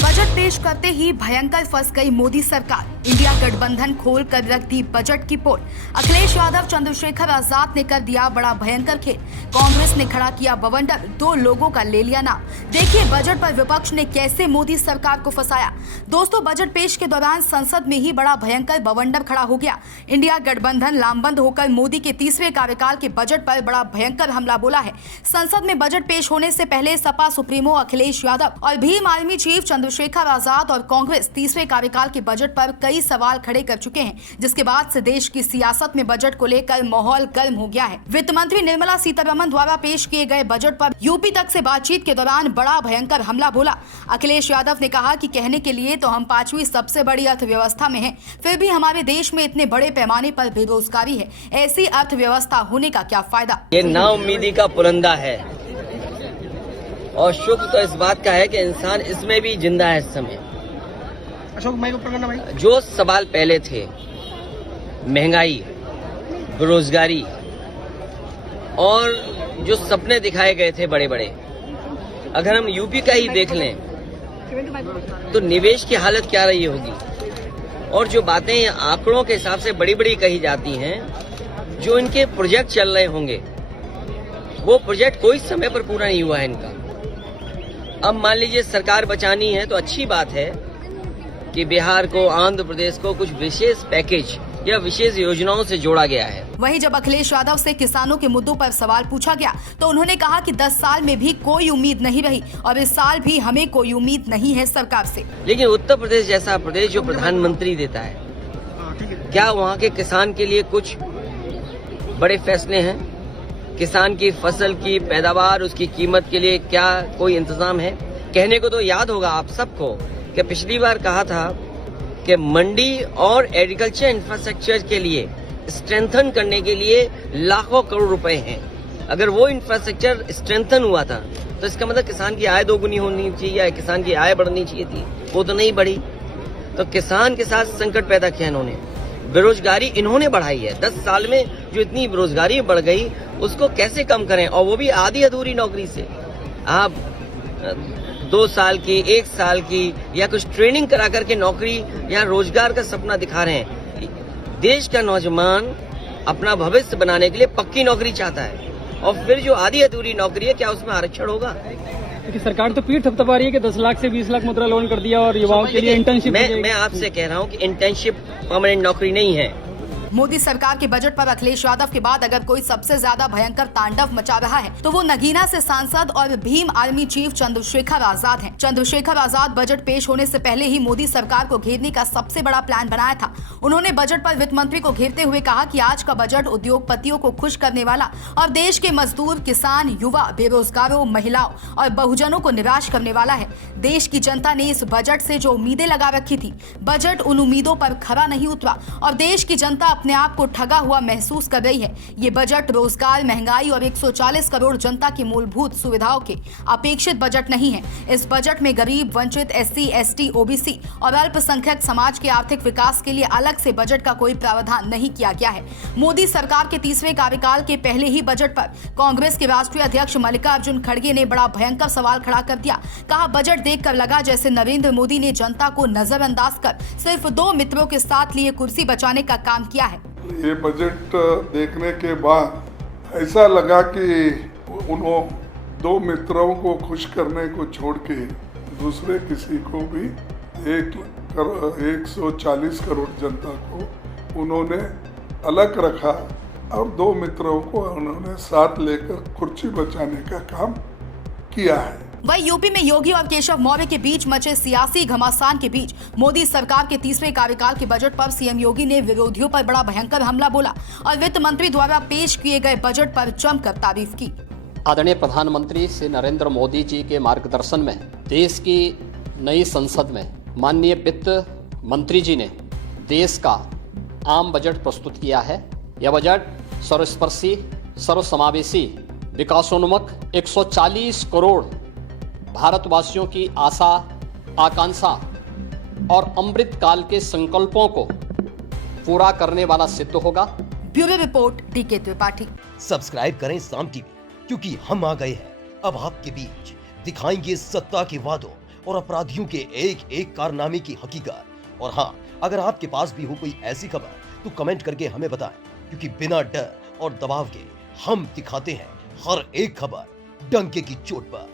Budget पेश करते ही भयंकर फंस गई मोदी सरकार। इंडिया गठबंधन खोल कर रख दी बजट की पोल। अखिलेश यादव, चंद्रशेखर आजाद ने कर दिया बड़ा भयंकर खेल। कांग्रेस ने खड़ा किया बवंडर, 2 लोगों का ले लिया नाम। देखिए बजट पर विपक्ष ने कैसे मोदी सरकार को फंसाया। दोस्तों, बजट पेश के दौरान संसद में ही बड़ा भयंकर बवंडर खड़ा हो गया। इंडिया गठबंधन लामबंद होकर मोदी के तीसरे कार्यकाल के बजट पर बड़ा भयंकर हमला बोला है। संसद में बजट पेश होने से पहले सपा सुप्रीमो अखिलेश यादव और भीम आर्मी चीफ चंद्रशेखर आजाद और कांग्रेस तीसरे कार्यकाल के बजट पर कई सवाल खड़े कर चुके हैं, जिसके बाद से देश की सियासत में बजट को लेकर माहौल गर्म हो गया है। वित्त मंत्री निर्मला सीतारमण द्वारा पेश किए गए बजट पर यूपी तक से बातचीत के दौरान बड़ा भयंकर हमला बोला। अखिलेश यादव ने कहा कि कहने के लिए तो हम 5वीं सबसे बड़ी अर्थव्यवस्था में हैं, फिर भी हमारे देश में इतने बड़े पैमाने पर बेरोजगारी है। ऐसी अर्थव्यवस्था होने का क्या फायदा। ये नाउम्मीदी का पुरंदा है और शुक्र तो इस बात का है कि इंसान इसमें भी जिंदा है इस समय। अशोक भाई को पकड़ना भाई। जो सवाल पहले थे, महंगाई, बेरोजगारी और जो सपने दिखाए गए थे बड़े बड़े, अगर हम यूपी का ही देख लें तो निवेश की हालत क्या रही होगी। और जो बातें आंकड़ों के हिसाब से बड़ी बड़ी कही जाती हैं, जो इनके प्रोजेक्ट चल रहे होंगे, वो प्रोजेक्ट कोई समय पर पूरा नहीं हुआ है इनका। अब मान लीजिए सरकार बचानी है तो अच्छी बात है कि बिहार को, आंध्र प्रदेश को कुछ विशेष पैकेज या विशेष योजनाओं से जोड़ा गया है। वहीं जब अखिलेश यादव से किसानों के मुद्दों पर सवाल पूछा गया तो उन्होंने कहा कि 10 साल में भी कोई उम्मीद नहीं रही और इस साल भी हमें कोई उम्मीद नहीं है सरकार से। लेकिन उत्तर प्रदेश जैसा प्रदेश जो प्रधानमंत्री देता है, क्या वहाँ के किसान के लिए कुछ बड़े फैसले हैं? किसान की फसल की पैदावार, उसकी कीमत के लिए क्या कोई इंतजाम है? कहने को तो याद होगा आप सबको कि पिछली बार कहा था कि मंडी और एग्रीकल्चर इंफ्रास्ट्रक्चर के लिए स्ट्रेंथन करने के लिए लाखों करोड़ रुपए हैं। अगर वो इंफ्रास्ट्रक्चर स्ट्रेंथन हुआ था तो इसका मतलब किसान की आय दोगुनी होनी चाहिए या किसान की आय बढ़नी चाहिए थी, वो तो नहीं बढ़ी। तो किसान के साथ संकट पैदा किया इन्होंने। बेरोजगारी इन्होंने बढ़ाई है। 10 साल में जो इतनी बेरोजगारी बढ़ गई, उसको कैसे कम करें, और वो भी आधी अधूरी नौकरी से। आप 2 साल की, 1 साल की या कुछ ट्रेनिंग करा करके नौकरी या रोजगार का सपना दिखा रहे हैं। देश का नौजवान अपना भविष्य बनाने के लिए पक्की नौकरी चाहता है, और फिर जो आधी अधूरी नौकरी है, क्या उसमें आरक्षण होगा? क्योंकि सरकार तो पीठ थपथपा रही है कि 10 लाख से 20 लाख मुद्रा लोन कर दिया और युवाओं के लिए इंटर्नशिप। मैं आपसे कह रहा हूँ कि इंटर्नशिप परमानेंट नौकरी नहीं है। मोदी सरकार के बजट पर अखिलेश यादव के बाद अगर कोई सबसे ज्यादा भयंकर तांडव मचा रहा है तो वो नगीना से सांसद और भीम आर्मी चीफ चंद्रशेखर आजाद हैं। चंद्रशेखर आजाद बजट पेश होने से पहले ही मोदी सरकार को घेरने का सबसे बड़ा प्लान बनाया था। उन्होंने बजट पर वित्त मंत्री को घेरते हुए कहा कि आज का बजट उद्योगपतियों को खुश करने वाला और देश के मजदूर, किसान, युवा, बेरोजगारों, महिलाओं और बहुजनों को निराश करने वाला है। देश की जनता ने इस बजट से जो उम्मीदें लगा रखी थी, बजट उन उम्मीदों पर खरा नहीं उतरा और देश की जनता अपने आप को ठगा हुआ महसूस कर रही है। ये बजट रोजगार, महंगाई और 140 करोड़ जनता की मूलभूत सुविधाओं के अपेक्षित बजट नहीं है। इस बजट में गरीब, वंचित, SC, ST, OBC और अल्पसंख्यक समाज के आर्थिक विकास के लिए अलग से बजट का कोई प्रावधान नहीं किया गया है। मोदी सरकार के तीसरे कार्यकाल के पहले ही बजट पर कांग्रेस के राष्ट्रीय अध्यक्ष मल्लिकार्जुन खड़गे ने बड़ा भयंकर सवाल खड़ा कर दिया। कहा, बजट देखकर लगा जैसे नरेंद्र मोदी ने जनता को नजरअंदाज कर सिर्फ 2 मित्रों के साथ लिए कुर्सी बचाने का काम किया है। ये बजट देखने के बाद ऐसा लगा कि उन्होंने 2 मित्रों को खुश करने को छोड़ के दूसरे किसी को भी 140 करोड़ जनता को उन्होंने अलग रखा और 2 मित्रों को उन्होंने साथ लेकर कुर्सी बचाने का काम किया है। वही यूपी में योगी और केशव मौर्य के बीच मचे सियासी घमासान के बीच मोदी सरकार के तीसरे कार्यकाल के बजट पर सीएम योगी ने विरोधियों पर बड़ा भयंकर हमला बोला और वित्त मंत्री द्वारा पेश किए गए बजट पर जमकर तारीफ की। आदरणीय प्रधानमंत्री श्री नरेंद्र मोदी जी के मार्गदर्शन में देश की नई संसद में माननीय वित्त मंत्री जी ने देश का आम बजट प्रस्तुत किया है। यह बजट सर्वस्पर्शी, सर्वसमावेशी, विकासोन्मुख 140 करोड़ भारतवासियों की आशा, आकांक्षा और अमृत काल के संकल्पों को पूरा करने वाला सिद्ध होगा। Bureau report, DK Tripathi. Subscribe करें साम टीवी, क्योंकि हम आ गए हैं अब आपके बीच। दिखाएंगे सत्ता के वादों और अपराधियों के एक एक कारनामे की हकीकत। और हाँ, अगर आपके पास भी हो कोई ऐसी खबर तो कमेंट करके हमें बताएं, क्योंकि बिना डर और दबाव के हम दिखाते हैं हर एक खबर डंके की चोट पर।